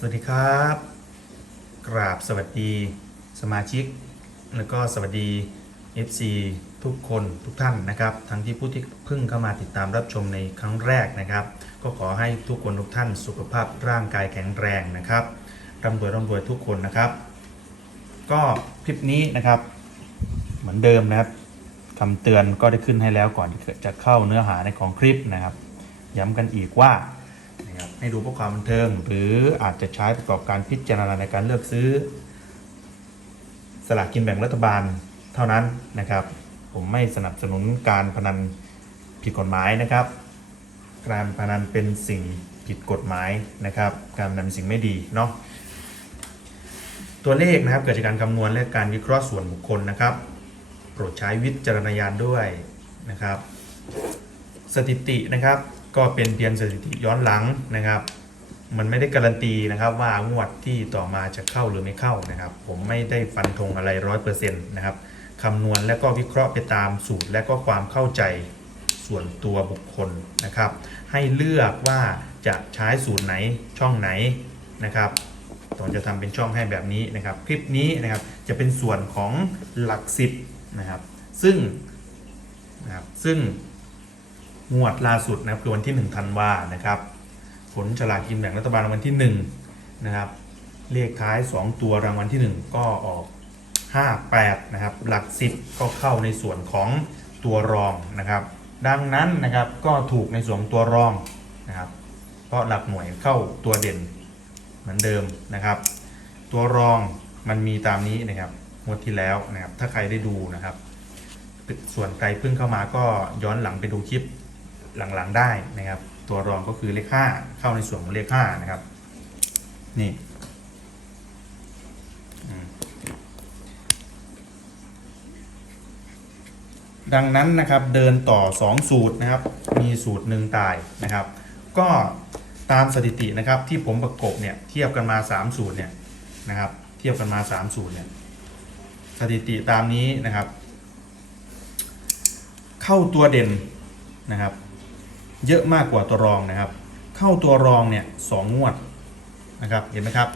สวัสดีครับ กราบสวัสดีสมาชิก แล้วก็สวัสดี FC ทุกคนทุกท่านนะครับ ทั้งที่ผู้ที่เพิ่งเข้ามาติดตามรับชมในครั้งแรกนะครับ ก็ขอให้ทุกคนทุกท่านสุขภาพร่างกายแข็งแรงนะครับร่ำรวยร่ำรวยทุกคนนะครับ ก็คลิปนี้นะครับ เหมือนเดิมนะครับคำเตือนก็ได้ขึ้นให้แล้วก่อนที่จะเข้าเนื้อหาในของคลิปนะครับ ย้ำกันอีกว่า นะครับให้ดูเพื่อความบันเทิงหรืออาจจะใช้ประกอบการพิจารณาในการเลือกซื้อ สลากกินแบ่งรัฐบาลเท่านั้นนะครับ ผมไม่สนับสนุนการพนันผิดกฎหมายนะครับ การพนันเป็นสิ่งผิดกฎหมายนะครับ การพนันเป็นสิ่งไม่ดีเนาะตัวเลขนะครับเกิดจากการคำนวณและการวิเคราะห์ส่วนบุคคลนะครับ โปรดใช้วิจารณญาณด้วยนะครับ สถิตินะครับ ก็เป็นเพียงสถิติย้อนหลังนะครับ มันไม่ได้การันตีนะครับว่างวดที่ต่อมาจะเข้าหรือไม่เข้านะครับ ผมไม่ได้ฟันธงอะไรร้อยเปอร์เซ็นต์นะครับคำนวณและก็วิเคราะห์ไปตามสูตรและก็ความเข้าใจส่วนตัวบุคคลนะครับ ให้เลือกว่าจะใช้สูตรไหนช่องไหนนะครับผมจะทำเป็นช่องให้แบบนี้นะครับ คลิปนี้นะครับจะเป็นส่วนของหลักสิบนะครับ ซึ่งนะครับซึ่ง งวดล่าสุดนะครับคือวันที่1ธันวานะครับ ผลฉลากกินแบ่งรัฐบาลรางวัลที่1นะครับเลขท้าย 2 ตัวรางวัลที่ 1 ก็ออก 58นะครับหลัก10ก็เข้าในส่วนของตัวรองนะครับ ดังนั้นนะครับก็ถูกในส่วนตัวรองนะครับเพราะหลักหน่วยเข้าตัวเด่นเหมือนเดิมนะครับ ตัวรองมันมีตามนี้นะครับงวดที่แล้วนะครับถ้าใครได้ดูนะครับ ส่วนใครเพิ่งเข้ามาก็ย้อนหลังไปดูคลิป หลังๆได้นะครับ ตัวรองก็คือเลข5เข้าในส่วนของเลข5นะครับ นี่ดังนั้นนะครับเดินต่อ 2 สูตรนะครับ มีสูตรหนึ่งตายนะครับ ก็ตามสถิตินะครับที่ผมประกบเนี่ยเทียบกันมา 3 สูตรเนี่ยนะครับ เทียบกันมา 3 สูตรเนี่ยสถิติตามนี้นะครับ เข้าตัวเด่นนะครับ เยอะมากกว่าตัวรองนะครับ เข้าตัวรองเนี่ยสองงวดนะครับ เห็นไหมครับ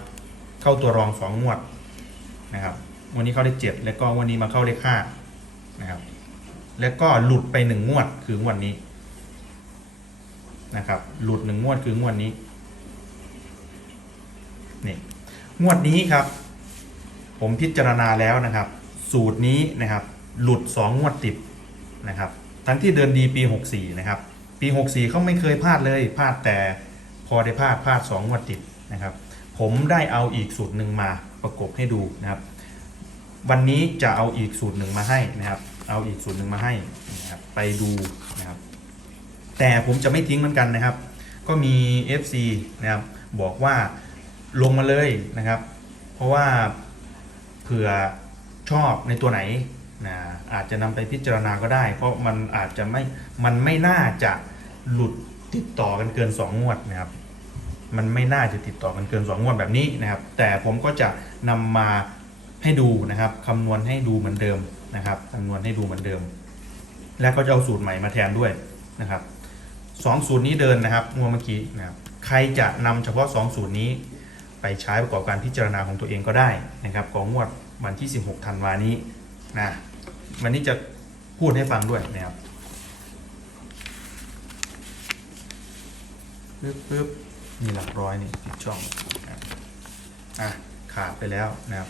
เข้าตัวรองสองงวดนะครับ วันนี้เข้าเลขเจ็ดแล้วก็วันนี้มาเข้าเลขห้านะครับ แล้วก็หลุดไปหนึ่งงวดคืองวดนี้นะครับ หลุดหนึ่งงวดคืองวดนี้นี่งวดนี้ครับ ผมพิจารณาแล้วนะครับ สูตรนี้นะครับ หลุดสองงวดติดนะครับ ทั้งที่เดินดีปี64นะครับ ปี 64เขาไม่เคยพลาดเลยพลาดแต่พอได้พลาดพลาด2งวดติดนะครับ ผมได้เอาอีกสูตรหนึ่งมาประกบให้ดูนะครับ วันนี้จะเอาอีกสูตรหนึ่งมาให้นะครับ เอาอีกสูตรหนึ่งมาให้นะครับไปดูนะครับ แต่ผมจะไม่ทิ้งเหมือนกันนะครับ ก็มี FC นะครับบอกว่าลงมาเลยนะครับ เพราะว่าเผื่อชอบในตัวไหนนะอาจจะนำไปพิจารณาก็ได้ เพราะมันอาจจะไม่ มันไม่น่าจะ หลุดติดต่อกันเกิน 2 งวดนะครับ มันไม่น่าจะติดต่อกันเกิน 2 งวดแบบนี้นะครับ แต่ผมก็จะนำมาให้ดูนะครับคำนวณให้ดูเหมือนเดิมนะครับคำนวณให้ดูเหมือนเดิม แล้วก็จะเอาสูตรใหม่มาแทนด้วยนะครับสองสูตรนี้เดินนะครับงวดเมื่อกี้นะครับใครจะนำเฉพาะ 2 สูตรนี้ ไปใช้ประกอบการพิจารณาของตัวเองก็ได้นะครับของงวดวันที่ 16 ธันวานี้นะวันนี้จะพูดให้ฟังด้วยนะครับ ปึ๊บปึ๊บมีหลักร้อยนี่ติดช่องอะขาดไปแล้วนะครับ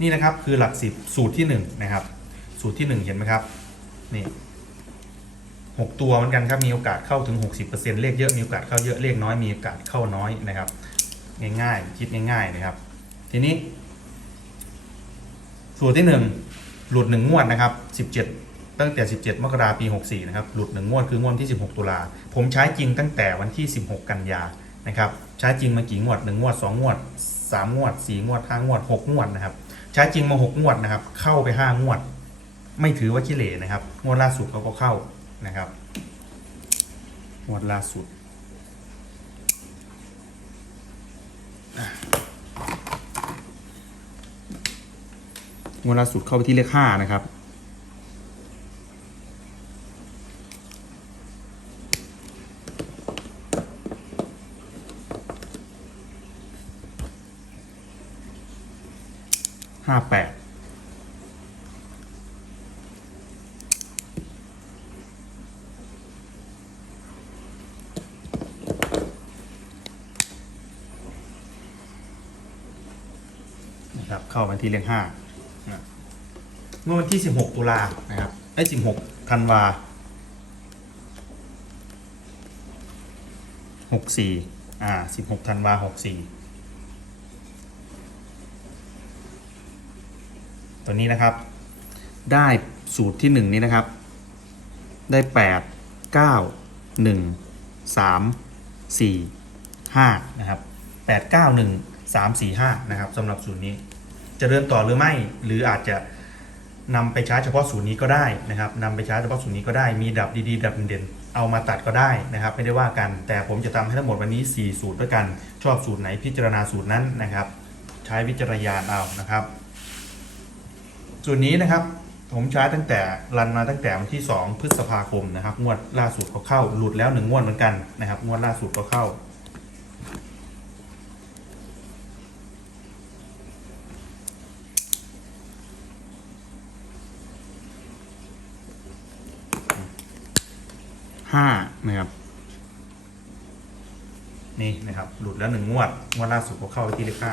นี่นะครับคือหลักสิบสูตรที่หนึ่งนะครับ สูตรที่หนึ่งเห็นไหมครับนี่หกตัวเหมือนกันครับมีโอกาสเข้าถึง 60%เลขเยอะมีโอกาสเข้าเยอะเลขน้อยมีโอกาสเข้าน้อยนะครับ ง่ายๆ คิดง่ายๆนะครับ ทีนี้ สูตรที่ 1 หลุด1งวดนะครับ 17 ตั้งแต่ 17 มกราปี 64 นะครับ หลุด1งวดคืองวดที่ 16 ตุลา ผมใช้จริงตั้งแต่วันที่ 16 กันยา นะครับ ใช้จริงมากี่งวด 1 งวด 2 งวด 3 งวด 4 งวด 5 งวด 6 งวดนะครับ ใช้จริงมา 6 งวดนะครับ เข้าไป 5 งวด ไม่ถือว่าขี้เหร่นะครับ งวดล่าสุดเขาก็เข้านะครับ งวดล่าสุด งวดล่าสุดเข้าไปที่เลขห้านะครับ น ห้าแปดนะครับ เข้าวัน ที่เลขห้าเมื่อวันที่16ตุลานะครับไอ้16ธันวาหกสี่อ่าสิบหกธันวาหกสี่ตัวนี้นะครับ ได้สูตรที่หนึ่งนี้นะครับ ได้แปดเก้าหนึ่งสามสี่ห้านะครับแปดเก้าหนึ่งสามสี่ห้านะครับสำหรับสูตรนี้ จะเดินต่อหรือไม่ หรืออาจจะนำไปใช้เฉพาะสูตรนี้ก็ได้นะครับนำไปใช้เฉพาะสูตรนี้ก็ได้มีดับดีๆดับเด่นเอามาตัดก็ได้นะครับ ไม่ได้ว่ากัน แต่ผมจะทำให้ทั้งหมดวันนี้ 4 สูตรด้วยกัน ชอบสูตรไหนพิจารณาสูตรนั้นนะครับ ใช้วิจารณญาณเอานะครับส่วนนี้นะครับผมใช้ตั้งแต่รันมาตั้งแต่วันที่ 2 พฤษภาคมนะครับ งวดล่าสุดก็เข้าหลุดแล้วหนึ่งงวดเหมือนกันนะครับ งวดล่าสุดก็เข้า ห้านะครับ นี่นะครับ หลุดแล้วหนึ่งงวด งวดล่าสุดก็เข้าไปที่เลขห้า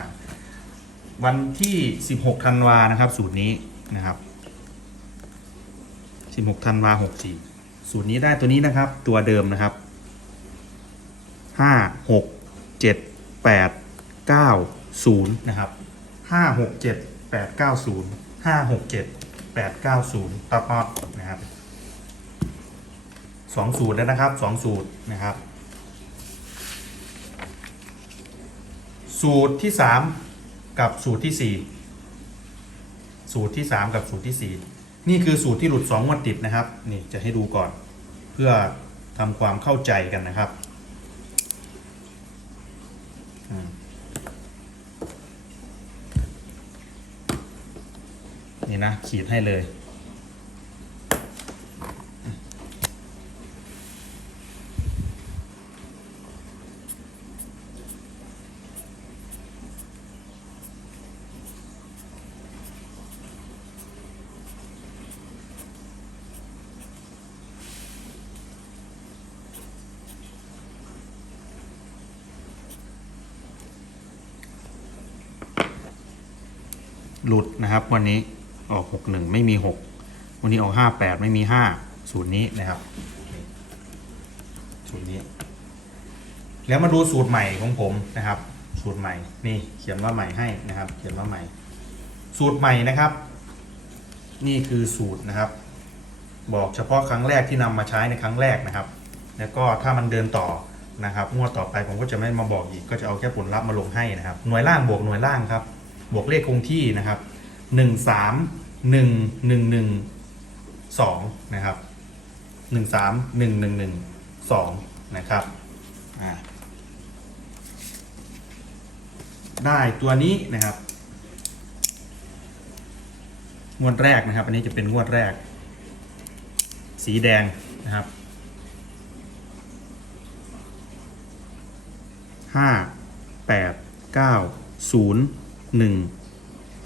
วันที่16ธันวานะครับ สูตรนี้นะครับ16ธันวา64สูตรนี้ได้ตัวนี้นะครับ ตัวเดิมนะครับ5 6 7 8 9 0นะครับ5 6 7 8 9 0 5 6 7 8 9 0ตับมานะครับ สองสูตรแล้วนะครับสองสูตรนะครับ สูตรที่สามกับสูตรที่สี่สูตรที่สามกับสูตรที่สี่นี่คือสูตรที่หลุดสองงวดติดนะครับนี่จะให้ดูก่อนเพื่อทำความเข้าใจกันนะครับนี่นะขีดให้เลย หลุดนะครับวันนี้ออกหกหนึ่งไม่มีหกวันนี้ออกห้าแปดไม่มีห้าสูตรนี้นะครับ สูตรนี้ แล้วมาดูสูตรใหม่ของผมนะครับ สูตรใหม่นี่เขียนว่าใหม่ให้นะครับ เขียนว่าใหม่ สูตรใหม่นะครับ นี่คือสูตรนะครับ บอกเฉพาะครั้งแรกที่นำมาใช้ในครั้งแรกนะครับ แล้วก็ถ้ามันเดินต่อนะครับงวดต่อไปผมก็จะไม่มาบอกอีกก็จะเอาแค่ผลลัพธ์มาลงให้นะครับ หน่วยล่างบวกหน่วยล่างครับ บวกเลขคงที่นะครับหนึ่งสามหนึ่งหนึ่งหนึ่งสองนะครับหนึ่งสามหนึ่งหนึ่งหนึ่งสองนะครับได้ตัวนี้นะครับ งวดแรกนะครับ อันนี้จะเป็นงวดแรก สีแดงนะครับห้าแปดเก้าศูนย์ หนึ่ง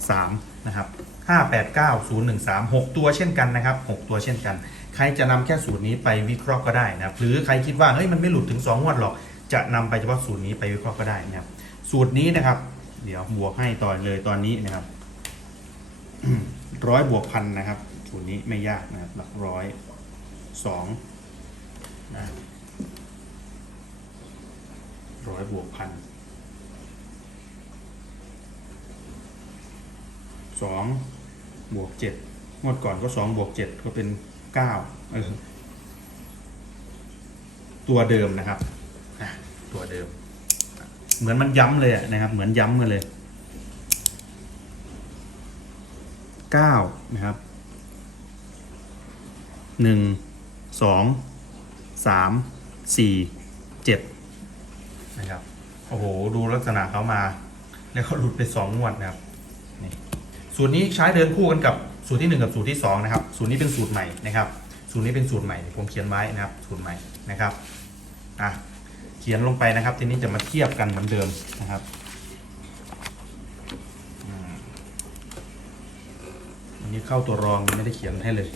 สามนะครับห้าแปดเก้าศูนย์หนึ่งสามหกตัวเช่นกันนะครับหกตัวเช่นกัน ใครจะนำแค่สูตรนี้ไปวิเคราะห์ก็ได้นะครับหรือใครคิดว่าเฮ้ยมันไม่หลุดถึงสองงวดหรอก จะนำไปเฉพาะสูตรนี้ไปวิเคราะห์ก็ได้นะครับ สูตรนี้นะครับ เดี๋ยวบวกให้ต่อเลยตอนนี้นะครับร้อยบวกพันนะครับ สูตรนี้ไม่ยากนะครับ หลักร้อยสองนะร้อยบวกพัน สองบวกเจ็ดงวดก่อนก็สองบวกเจ็ดก็เป็นเก้าเออตัวเดิมนะครับตัวเดิม เหมือนมันย้ำเลยนะครับ เหมือนย้ำมาเลยเก้านะครับหนึ่งสองสามสี่เจ็ดนะครับ โอ้โห ดูลักษณะเขามา แล้วเขาหลุดไปสองงวดนะครับ สูตรนี้ใช้เดินคู่กันกับสูตรที่หนึ่งกับสูตรที่สองนะครับสูตรนี้เป็นสูตรใหม่นะครับสูตรนี้เป็นสูตรใหม่ผมเขียนไว้นะครับสูตรใหม่นะครับอะเขียนลงไปนะครับ ทีนี้จะมาเทียบกันเหมือนเดิมนะครับอืมนี่เข้าตัวรองไม่ได้เขียนให้เลย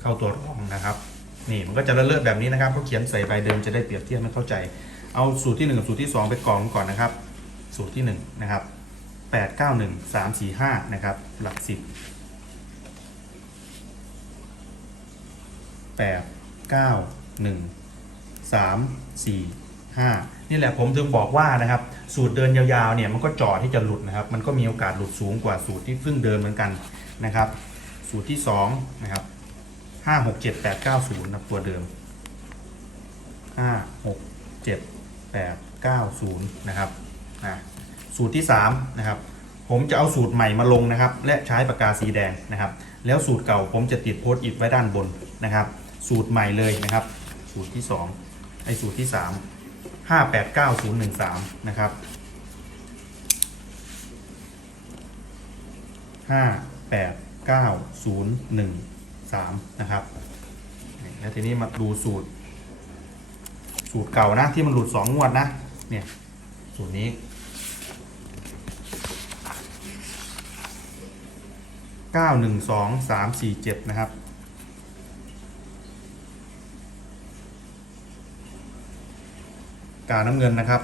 เข้าตัวรองนะครับ นี่มันก็จะเลอะเลอะแบบนี้นะครับเขาเขียนใส่ใบเดิมจะได้เปรียบเทียบไม่เข้าใจ เอาสูตรที่ 1 กับสูตรที่ 2 ไปกรองก่อนนะครับ สูตรที่1นะครับ8 9 1 3 4 5นะครับหลัก 10 8 9 1 3 4 5 นี่แหละผมถึงบอกว่านะครับ สูตรเดินยาวๆเนี่ยมันก็จ่อที่จะหลุดนะครับ มันก็มีโอกาสหลุดสูงกว่าสูตรที่เพิ่งเดินเหมือนกันนะครับ สูตรที่2นะครับห้าหกเจ็ดแปดเก้าศูนย์นะตัวเดิมห้าห กเจ็ดแปดเก้าศูนย์นะครับอะสูตรที่สามนะครับผมจะเอาสูตรใหม่มาลงนะครับ และใช้ปากกาสีแดงนะครับ แล้วสูตรเก่าผมจะติดโพสต์อิทไว้ด้านบนนะครับ สูตรใหม่เลยนะครับ สูตรที่สองไอสูตรที่สามห้าแปดเก้าศูนย์หนึ่งสามนะครับห้าแปดเก้าศูนย์หนึ่งสามนะครับ แล้วทีนี้มาดูสูตร สูตรเก่านะ ที่มันหลุดสองงวดนะ เนี่ย สูตรนี้เก้าหนึ่งสองสามสี่เจ็ดนะครับกาน้ำเงินนะครับ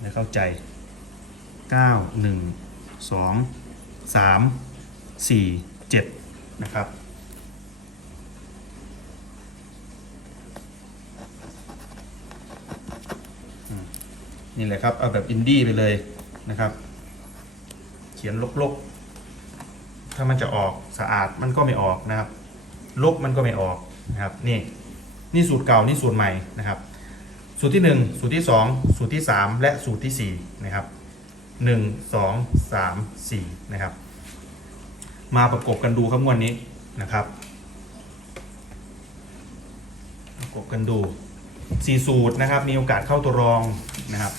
ให้เข้าใจเก้าหนึ่งสองสามสี่เจ็ดนะครับ นี่แหละครับ เอาแบบอินดี้ไปเลยนะครับ เขียนลกๆ ถ้ามันจะออกสะอาดมันก็ไม่ออกนะครับ ลบมันก็ไม่ออกนะครับ นี่ นี่สูตรเก่า นี่สูตรใหม่นะครับ สูตรที่ 1 สูตรที่ 2 สูตรที่ 3 และสูตรที่4นะครับ1 2 3 4นะครับ มาประกบกันดูครับงวดนี้นะครับ ประกบกันดูสี่สูตรนะครับ มีโอกาสเข้าตัวรองนะครับ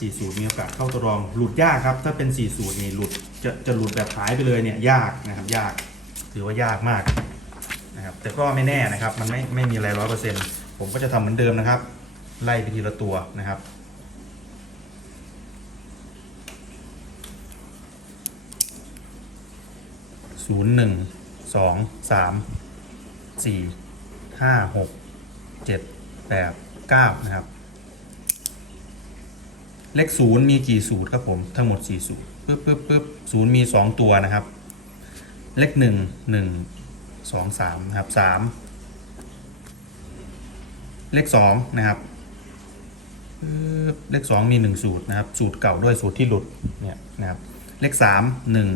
สี่สูตรมีโอกาสเข้าตัวรอง หลุดยากครับ ถ้าเป็นสี่สูตรนี่หลุดจะจะหลุดแบบหายไปเลยเนี่ยยากนะครับยาก ถือว่ายากมากนะครับแต่ก็ไม่แน่นะครับ มันไม่ไม่มีอะไรร้อยเปอร์เซ็นต์ผมก็จะทำเหมือนเดิมนะครับ ไล่ไปทีละตัวนะครับศูนย์หนึ่งสองสามสี่ห้าหกเจ็ดแปดเก้านะครับ เลขศูนย์มีกี่สูตรครับผม ทั้งหมดสี่สูตรปึ๊บปึ๊บปึ๊บศูนย์มีสองตัวนะครับ เลขหนึ่งหนึ่งสองสามนะครับสามเลขสองนะครับปึ๊บเลขสองมีหนึ่งสูตรนะครับสูตรเก่าด้วยสูตรที่หลุดเนี่ยนะครับเลขสามหนึ่ง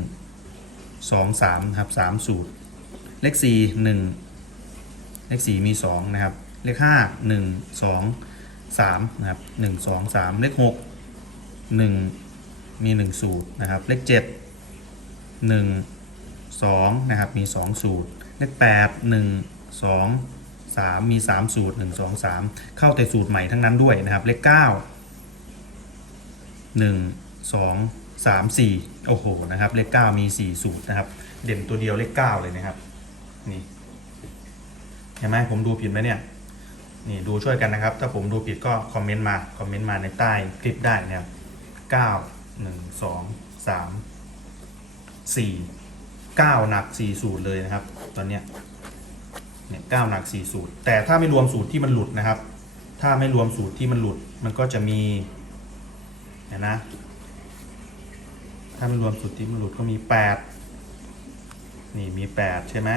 สองสามนะครับสามสูตร เลขสี่หนึ่งเลขสี่มีสองนะครับ เลขห้าหนึ่งสองสามนะครับหนึ่งสองสามเลขหก หนึ่งมีหนึ่งสูตรนะครับ เลขเจ็ดหนึ่งสองนะครับ มีสองสูตร เลขแปดหนึ่งสองสามมีสามสูตรหนึ่งสองสามเข้าแต่สูตรใหม่ทั้งนั้นด้วยนะครับ เลขเก้าหนึ่งสองสามสี่โอ้โห นะครับ เลขเก้ามีสี่สูตรนะครับ เด่นตัวเดียวเลขเก้าเลยนะครับ นี่เห็นไหมผมดูผิดไหมเนี่ย นี่ดูช่วยกันนะครับ ถ้าผมดูผิดก็คอมเมนต์มา คอมเมนต์มาในใต้คลิปได้นะครับ เก้าหนึ่งสองสามสี่เก้าหนักสี่สูตรเลยนะครับ ตอนเนี้ยเนี่ยเก้าหนักสี่สูตร แต่ถ้าไม่รวมสูตรที่มันหลุดนะครับ ถ้าไม่รวมสูตรที่มันหลุด มันก็จะมีเห็นนะ ถ้าไมันรวมสุดที่มันหลุดก็มีแปดนี่มีแปดใช่ไหม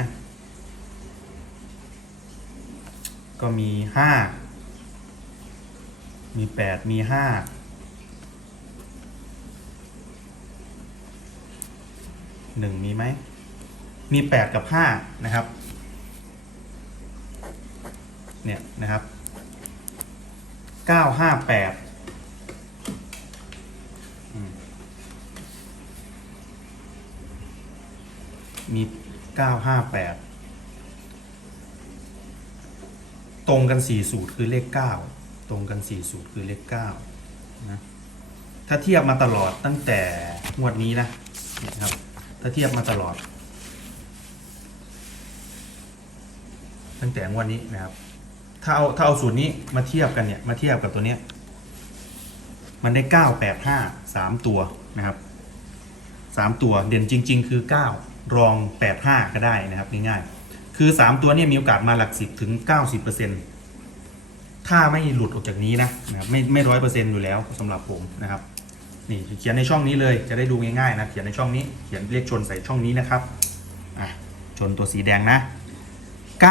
ก็มีห้ามีแปดมีห้า หนึ่งมีไหม มีแปดกับห้านะครับ เนี่ยนะครับเก้าห้าแปดมี958ตรงกัน4สูตรคือเลข9ตรงกัน4สูตรคือเลข9นะถ้าเทียบมาตลอดตั้งแต่งวดนี้นะเนี่ยครับ ถ้าเทียบมาตลอด ตั้งแต่งวดนี้นะครับ ถ้าเอาถ้าเอาสูตรนี้มาเทียบกันเนี่ยมาเทียบกับตัวเนี้ยมันได้985 3ตัวนะครับ3ตัวเด่นจริง ๆ คือ9รอง85ก็ได้นะครับง่ายๆคือ3ตัวเนี่ยมีโอกาสมาหลัก10ถึง90%ถ้าไม่หลุดออกจากนี้นะนะครับไม่ไม่ร้อยเปอร์เซ็นต์อยู่แล้วสำหรับผมนะครับ นี่เขียนในช่องนี้เลยจะได้ดูง่ายๆนะ เขียนในช่องนี้ เขียนเลขชนใส่ช่องนี้นะครับอะชนตัวสีแดงนะ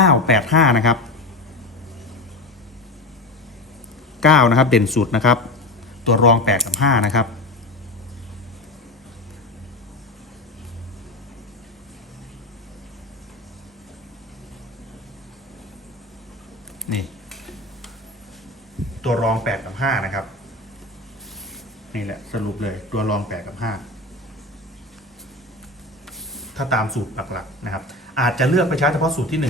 985 นะครับ 9 นะครับ เด่นสุดนะครับ ตัวรอง 8 กับ 5 นะครับ นี่ ตัวรอง 8 กับ 5 นะครับ นี่แหละสรุปเลยตัวรอง8กับ5ถ้าตามสูตรหลักๆนะครับ อาจจะเลือกไปใช้เฉพาะสูตรที่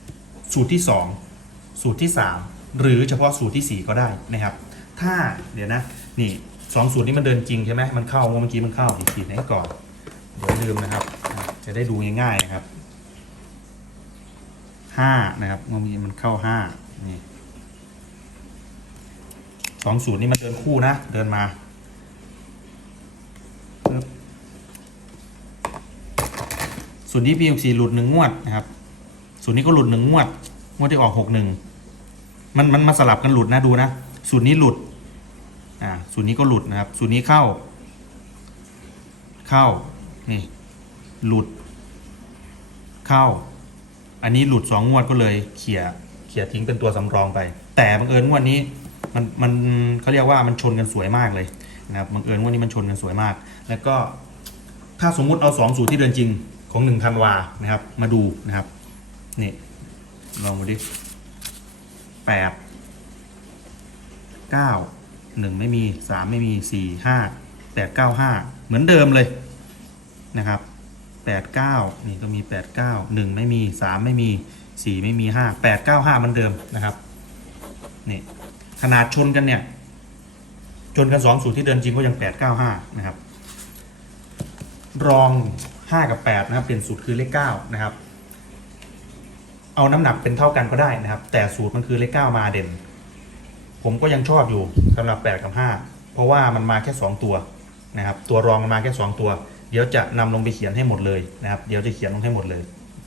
1สูตรที่2สูตรที่3หรือเฉพาะสูตรที่4ก็ได้นะครับ ถ้าเดี๋ยวนะนี่สองสูตรนี้มันเดินจริงใช่ไหมมันเข้าเมื่อกี้มันเข้าอีกขีดไหนก่อนเดี๋ยวลืมนะครับ จะได้ดูง่ายๆนะครับห้านะครับเมื่อกี้มันเข้าห้านี่สองสูตรนี้มันเดินคู่นะ เดินมาปึ๊บ สูตรนี้พีซีหลุดหนึ่งงวดนะครับสูตรนี้ก็หลุดหนึ่งงวด งวดที่ออกหกหนึ่งมันมันมาสลับกันหลุดนะดูนะสูตรนี้หลุดอ่าสูตรนี้ก็หลุดนะครับสูตรนี้เข้า เข้านี่หลุด เข้า อันนี้หลุดสองงวดก็เลยเขี่ยเขี่ยทิ้งเป็นตัวสำรองไป แต่บังเอิญงวดนี้มันมันเขาเรียกว่ามันชนกันสวยมากเลยนะครับบังเอิญงวดนี้มันชนกันสวยมาก แล้วก็ถ้าสมมุติเอาสองสูตรที่เดินจริง ของหนึ่งธันวานะครับ มาดูนะครับ นี่ ลองมาดิแปดเก้าหนึ่งไม่มีสามไม่มีสี่ห้าแปดเก้าห้าเหมือนเดิมเลยนะครับแปดเก้านี่ก็มีแปดเก้าหนึ่งไม่มีสามไม่มีสี่ไม่มีห้าแปดเก้าห้าเหมือนเดิมนะครับนี่ขนาดชนกันเนี่ย ชนกันสองสูตรที่เดินจริงก็ยังแปดเก้าห้านะครับ รอง 5 กับ 8 นะครับ เป็นสูตรคือเลข9นะครับ เอาน้ำหนักเป็นเท่ากันก็ได้นะครับ แต่สูตรมันคือเลข 9 มาเด่น ผมก็ยังชอบอยู่สำหรับ 8 กับ 5 เพราะว่ามันมาแค่ 2 ตัวนะครับ ตัวรองมันมาแค่ 2 ตัว เดี๋ยวจะนำลงไปเขียนให้หมดเลยนะครับ เดี๋ยวจะเขียนลงให้หมดเลย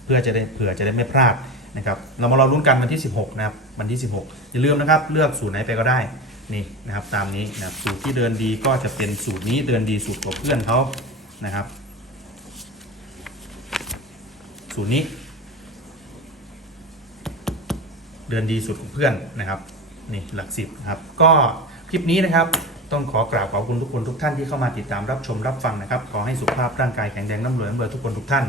เพื่อจะได้เผื่อจะได้ไม่พลาดนะครับ เรามารอลุ้นกันวันที่ 16 นะครับ วันที่ 16 อย่าลืมนะครับ เลือกสูตรไหนไปก็ได้นี่นะครับตามนี้นะครับสูตรที่เดินดีก็จะเป็นสูตรนี้เดินดีสูตรของเพื่อนเขานะครับ สูตรนี้ เดินดีสุดของเพื่อนนะครับนี่หลักสิบครับ ก็คลิปนี้นะครับต้องขอกราบขอบคุณทุกคนทุกท่านที่เข้ามาติดตามรับชมรับฟังนะครับ ขอให้สุขภาพร่างกายแข็งแรงน้ำรวยน้ำรวยทุกคนทุกท่าน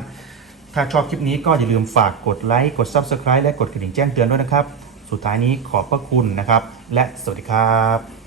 ถ้าชอบคลิปนี้ก็อย่าลืมฝากกดไลค์กด Subscribe และกดกระดิ่งแจ้งเตือนด้วยนะครับ สุดท้ายนี้ขอบพระคุณนะครับ และสวัสดีครับ